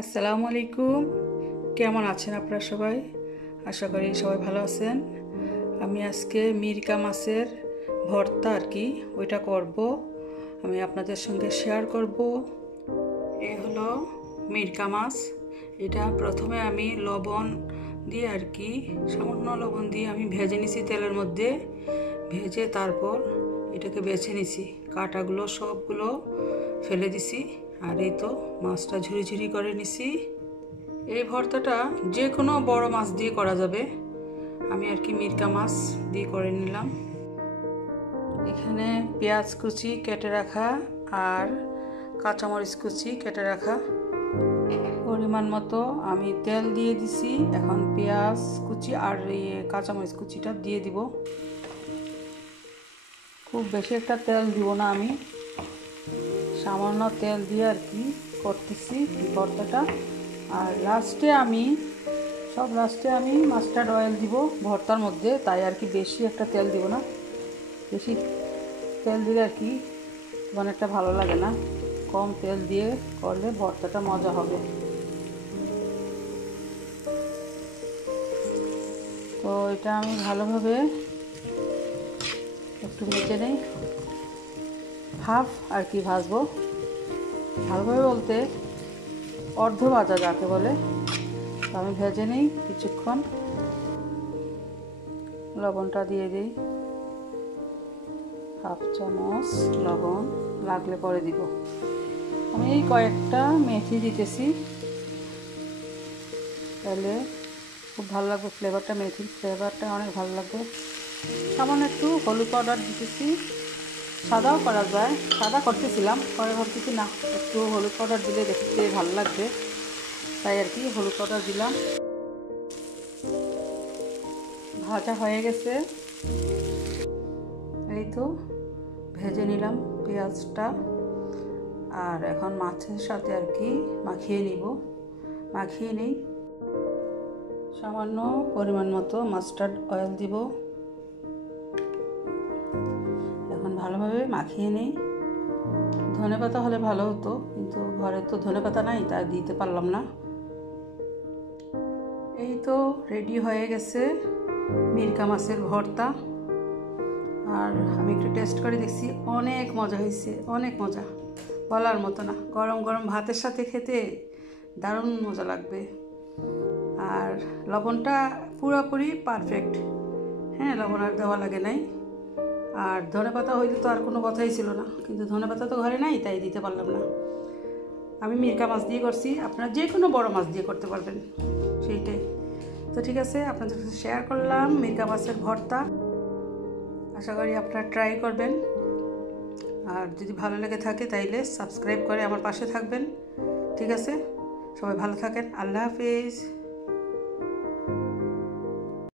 আসসালামু আলাইকুম। কেমন আছেন আপনারা সবাই? আশা করি সবাই ভালো আছেন। আমি আজকে মিরকা মাছের ভর্তা ওইটা করব, আমি আপনাদের সঙ্গে শেয়ার করব। এই হলো মিরকা মাছ। এটা প্রথমে আমি লবণ দিয়ে সামান্য লবণ দিয়ে আমি ভেজে নিছি তেলের মধ্যে। ভেজে তারপর এটাকে বেছে নিছি, কাঁটাগুলো সবগুলো ফেলে দিছি। আর এই তো মাছটা ঝুরি ঝুরি করে নিছি। এই ভর্তাটা যে কোনো বড় মাছ দিয়ে করা যাবে, আমি মিরকা মাছ দিয়ে করে নিলাম। এখানে পেঁয়াজ কুচি কেটে রাখা আর কাঁচামরিচ কুচি কেটে রাখা। পরিমাণ মতো আমি তেল দিয়ে দিছি। এখন পেঁয়াজ কুচি আর কাঁচামরিচ কুচিটা দিয়ে দিব। খুব বেশি একটা তেল দিব না, আমি সামান্য তেল দিয়ে করতেছি ভর্তাটা। আর লাস্টে আমি মাস্টার্ড অয়েল দিব ভর্তার মধ্যে, তাই বেশি একটা তেল দিব না। বেশি তেল দিলে মানে একটা ভালো লাগে না। কম তেল দিয়ে করলে ভর্তাটা মজা হবে। তো এটা আমি ভালোভাবে একটু ভেজে নেই, হাফ ভাজবো। ভালোভাবে বলতে অর্ধ ভাজা যাকে বলে। তো আমি ভেজে নিই কিছুক্ষণ। লবণটা দিয়ে দিই, হাফ চামচ লবণ, লাগলে পরে দিব। আমি এই কয়েকটা মেথি দিতেছি, তাহলে খুব ভালো লাগবে ফ্লেভারটা। মেথির ফ্লেভারটা অনেক ভালো লাগবে। সামান্য একটু হলুদ পাউডার দিতেছি। সাদাও করা যায়, সাদা করতেছিলাম, পরে ভাবতেছি না, একটু হলুদ পাউডার দিলে দেখতে ভালো লাগবে, তাই হলুদ পাউডার দিলাম। ভাজা হয়ে গেছে, এই তো ভেজে নিলাম পেঁয়াজটা। আর এখন মাছের সাথে মাখিয়ে নিই। সামান্য পরিমাণ মতো মাস্টার্ড অয়েল দিব। এখন ভালোভাবে মাখিয়ে নিই। ধনেপাতা হলে ভালো হতো, কিন্তু ঘরে তো ধনেপাতা নাই, তাই দিতে পারলাম না। এই তো রেডি হয়ে গেছে মিরকা মাছের ভর্তা। আর আমি একটু টেস্ট করে দেখছি, অনেক মজা হয়েছে, অনেক মজা, বলার মতো না। গরম গরম ভাতের সাথে খেতে দারুণ মজা লাগবে। আর লবণটা পুরোপুরি পারফেক্ট। হ্যাঁ, লবণ আর দেওয়া লাগে নাই। আর ধনেপাতা হইলে তো আর কোনো কথাই ছিল না, কিন্তু ধনেপাতা তো ঘরে নাই, তাই দিতে পারলাম না। আমি মিরকা মাছ দিয়ে করছি, আপনারা যে কোনো বড় মাছ দিয়ে করতে পারবেন, সেইটাই। তো ঠিক আছে, আপনাদের সাথে শেয়ার করলাম মিরকা মাছের ভর্তা। আশা করি আপনারা ট্রাই করবেন। আর যদি ভালো লেগে থাকে তাইলে সাবস্ক্রাইব করে আমার পাশে থাকবেন। ঠিক আছে, সবাই ভালো থাকেন। আল্লাহ হাফিজ।